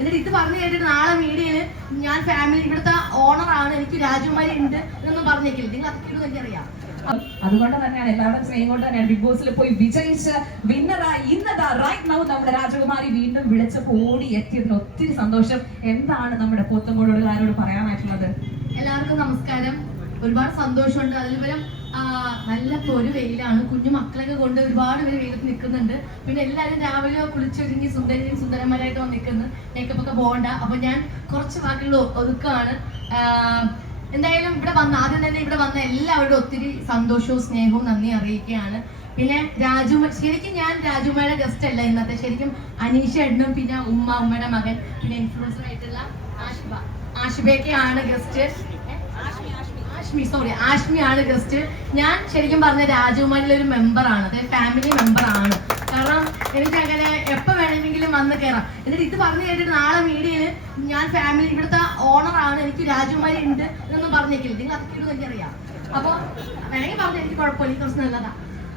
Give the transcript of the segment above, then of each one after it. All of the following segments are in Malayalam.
എന്നിട്ട് ഇത് പറഞ്ഞു കേട്ടിട്ട് നാളെ മീഡിയയില് ഞാൻ ഫാമിലി ഇവിടുത്തെ ഓണറാണ്, എനിക്ക് രാജകുമാരി ഉണ്ട് എന്നൊന്നും പറഞ്ഞേക്കില്ല. നിങ്ങൾ അതൊക്കെ ഇടും എനിക്കറിയാം. അതുകൊണ്ട് തന്നെയാണ് എല്ലാവരും സ്നേഹം കൊണ്ട് തന്നെയാണ് ബിഗ് ബോസിൽ പോയി വിജയിച്ച് വിന്നറായി ഇന്നതാ റൈറ്റ് നൗ നമ്മുടെ രാജകുമാരി വീണ്ടും വിളിച്ചപ്പോൾ ഓടി എത്തിയതിന് ഒത്തിരി സന്തോഷം. എന്താണ് നമ്മുടെ പോത്തങ്കോടുകാരോട് പറയാനായിട്ടുള്ളത്? എല്ലാവർക്കും നമസ്കാരം. ഒരുപാട് സന്തോഷമുണ്ട്. അതിലുപരം നല്ല ഒരു വെയിലാണ്, കുഞ്ഞു മക്കളൊക്കെ കൊണ്ട് ഒരുപാട് പേര് വെയിലത്ത് നിൽക്കുന്നുണ്ട്. പിന്നെ എല്ലാവരും രാവിലെ കുളിച്ചൊരുങ്ങി സുന്ദരന്മാരായിട്ട് വന്ന് നിൽക്കുന്നു, മേക്കപ്പ് ഒക്കെ പോകണ്ട. അപ്പൊ ഞാൻ കുറച്ച് വാക്കുകൾ ഒതുക്കാണ്. എന്തായാലും ഇവിടെ വന്ന ആദ്യം തന്നെ ഇവിടെ വന്ന എല്ലാവരോടും ഒത്തിരി സന്തോഷവും സ്നേഹവും നന്ദി അറിയിക്കുകയാണ്. പിന്നെ ശരിക്കും ഞാൻ രാജുമാരുടെ ഗസ്റ്റ് അല്ല ഇന്നത്തെ, ശരിക്കും അനീഷ എണ്ണും പിന്നെ ഉമ്മയുടെ മകൻ പിന്നെ ഇൻഫ്ലുവൻസർ ആയിട്ടുള്ള ആഷിബയൊക്കെയാണ് ഗസ്റ്റ്. ആഷ്മിയാണ് ഗസ്റ്റ്. ഞാൻ ശരിക്കും പറഞ്ഞ രാജകുമാരിയിലെ ഒരു മെമ്പറാണ്, അതായത് ഫാമിലി മെമ്പറാണ്. കാരണം എനിക്ക് അങ്ങനെ എപ്പോ വേണമെങ്കിലും വന്ന് കയറാം. എന്നിട്ട് ഇത് പറഞ്ഞു കേട്ടിട്ട് നാളെ മീഡിയയില് ഞാൻ ഫാമിലി ഇവിടുത്തെ ഓണറാണ്, എനിക്ക് രാജകുമാരി ഉണ്ട് എന്നൊന്നും പറഞ്ഞേക്കില്ല. നിങ്ങൾ അതൊക്കെ ഇടും എനിക്കറിയാം. അപ്പൊ വേണമെങ്കിൽ പറഞ്ഞ എനിക്ക് കുഴപ്പമില്ല, കുറച്ച് നല്ലതാ.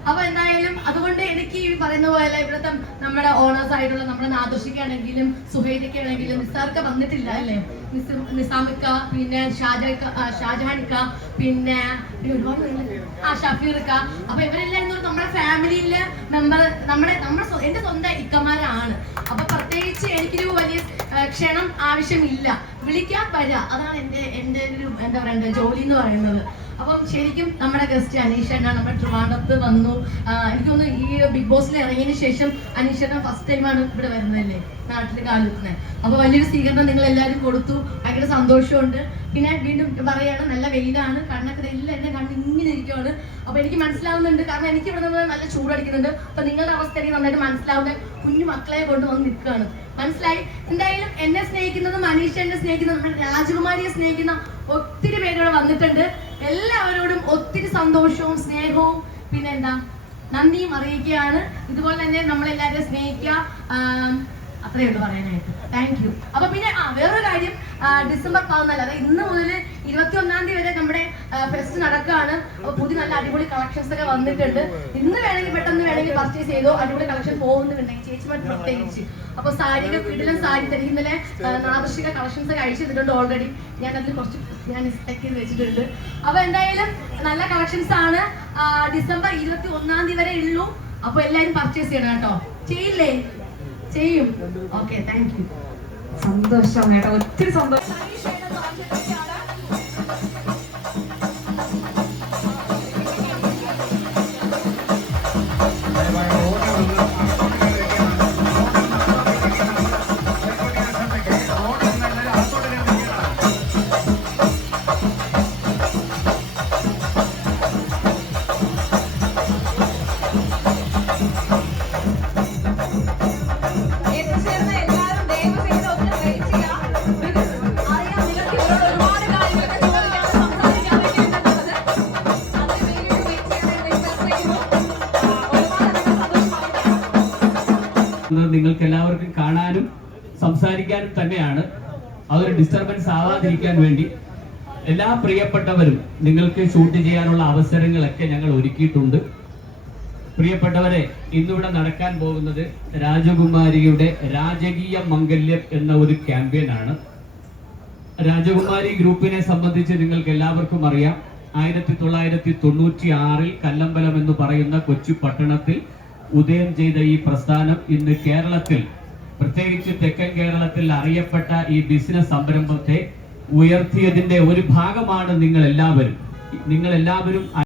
അപ്പൊ എന്തായാലും അതുകൊണ്ട് എനിക്ക് ഈ പറയുന്ന പോലെ ഇവിടുത്തെ നമ്മുടെ ഓണേഴ്സ് ആയിട്ടുള്ള നമ്മുടെ നാദുഷിക്കാണെങ്കിലും സുഹൈദയ്ക്കാണെങ്കിലും നിസാർക്ക് വന്നിട്ടില്ല അല്ലേ, നിസാമിക്ക, പിന്നെ ഷാജഹാനിക്ക, പിന്നെ ഒരുപാട് ഷഫീർക്ക. അപ്പൊ ഇവരെല്ലാം നമ്മുടെ ഫാമിലിയിലെ മെമ്പർ, എന്റെ സ്വന്തം ഇക്കമാരാണ്. അപ്പൊ പ്രത്യേകിച്ച് എനിക്കൊരു വലിയ ക്ഷണം ആവശ്യമില്ല, വിളിക്കാൻ വരാ, അതാണ് എന്റെ ഒരു എന്താ പറയണ്ടത് ജോലി എന്ന് പറയുന്നത്. അപ്പം ശരിക്കും നമ്മുടെ ഗസ്റ്റ് അനീഷണ്ണ നമ്മുടെ ട്രിവാൻഡ്രത്ത് വന്നു. എനിക്ക് തോന്നുന്നു ഈ ബിഗ് ബോസിൽ ഇറങ്ങിയതിന് ശേഷം അനീഷണ്ണ ഫസ്റ്റ് ടൈമാണ് ഇവിടെ വരുന്നതല്ലേ, നാട്ടിൽ കാലുത്തുന്നത്. അപ്പൊ വലിയൊരു സ്വീകരണം നിങ്ങൾ എല്ലാവരും കൊടുത്തു, ഭയങ്കര സന്തോഷമുണ്ട്. പിന്നെ വീണ്ടും പറയാണ്, നല്ല വെയിലാണ്, കണ്ണൊക്കെ എല്ലാം എന്നെ കണ്ണ് ഇങ്ങനെ ഇരിക്കുവാണ്. അപ്പൊ എനിക്ക് മനസ്സിലാവുന്നുണ്ട്, കാരണം എനിക്ക് ഇവിടെ നിന്ന് നല്ല ചൂടടിക്കുന്നുണ്ട്. അപ്പൊ നിങ്ങളുടെ അവസ്ഥ എനിക്ക് നന്നായിട്ട് മനസ്സിലാവുന്ന കുഞ്ഞു മക്കളെ കൊണ്ട് വന്ന് നിൽക്കുകയാണ്, മനസ്സിലായി. എന്തായാലും എന്നെ സ്നേഹിക്കുന്നതും അനീഷ എന്നെ സ്നേഹിക്കുന്നതും നമ്മുടെ രാജകുമാരിയെ സ്നേഹിക്കുന്ന ഒത്തിരി പേരോട് വന്നിട്ടുണ്ട്. എല്ലാവരോടും ഒത്തിരി സന്തോഷവും സ്നേഹവും പിന്നെ എന്താ നന്ദിയും അറിയിക്കുകയാണ്. ഇതുപോലെ തന്നെ നമ്മളെല്ലാവരും സ്നേഹിക്കുക, അത്രയേ ഉള്ളൂ പറയാനായിട്ട്. Thank you. അപ്പൊ പിന്നെ വേറൊരു കാര്യം, ഡിസംബർ 14, അതായത് ഇന്ന് മുതൽ 21-ാം തീയതി വരെ നമ്മുടെ ഫെസ്റ്റ് നടക്കുകയാണ്. അപ്പൊ പുതിയ നല്ല അടിപൊളി കളക്ഷൻസ് ഒക്കെ വന്നിട്ടുണ്ട്. ഇന്ന് വേണമെങ്കിൽ പെട്ടെന്ന് വേണമെങ്കിൽ പർച്ചേസ് ചെയ്തോ, അടിപൊളി കളക്ഷൻ പോകുന്നുണ്ടെങ്കിൽ ചേച്ചിമാർ പ്രത്യേകിച്ച്. അപ്പൊ സാരിയൊക്കെ കിടിലൻ സാരി തരും. ഇന്നലെ നാദൃശിക കളക്ഷൻസ് ഒക്കെ അയച്ചു ചെയ്തിട്ടുണ്ട് ഓൾറെഡി. ഞാനതിൽ കുറച്ച് സെലക്ട് ചെയ്ത് വെച്ചിട്ടുണ്ട്. അപ്പൊ എന്തായാലും നല്ല കളക്ഷൻസ് ആണ്. ഡിസംബർ 21-ാം തീയതി വരെ ഉള്ളൂ. അപ്പൊ എല്ലാരും പർച്ചേസ് ചെയ്യണം കേട്ടോ. ചെയ്യില്ലേ? ചെയ്യും. Okay, thank you. സന്തോഷം കേട്ടോ, ഒത്തിരി സന്തോഷം. നിങ്ങൾക്ക് എല്ലാവർക്കും കാണാനും സംസാരിക്കാനും തന്നെയാണ്. അതൊരു ഡിസ്റ്റർബൻസ് ആവാതിരിക്കാൻ വേണ്ടി എല്ലാ പ്രിയപ്പെട്ടവരും നിങ്ങൾക്ക് ഷൂട്ട് ചെയ്യാനുള്ള അവസരങ്ങളൊക്കെ ഞങ്ങൾ ഒരുക്കിയിട്ടുണ്ട്. പ്രിയപ്പെട്ടവരെ, ഇന്നിവിടെ നടക്കാൻ പോകുന്നത് രാജകുമാരിയുടെ രാജകീയ മംഗല്യം എന്ന ഒരു ക്യാമ്പയിനാണ്. രാജകുമാരി ഗ്രൂപ്പിനെ സംബന്ധിച്ച് നിങ്ങൾക്ക് എല്ലാവർക്കും അറിയാം. 1996 കല്ലമ്പലം എന്ന് പറയുന്ന കൊച്ചു പട്ടണത്തിൽ ഉദയം ചെയ്ത ഈ പ്രസ്ഥാനം ഇന്ന് കേരളത്തിൽ, പ്രത്യേകിച്ച് തെക്കൻ കേരളത്തിൽ അറിയപ്പെട്ട ഈ ബിസിനസ് സംരംഭത്തെ ഉയർത്തിയതിന്റെ ഒരു ഭാഗമാണ് നിങ്ങൾ എല്ലാവരും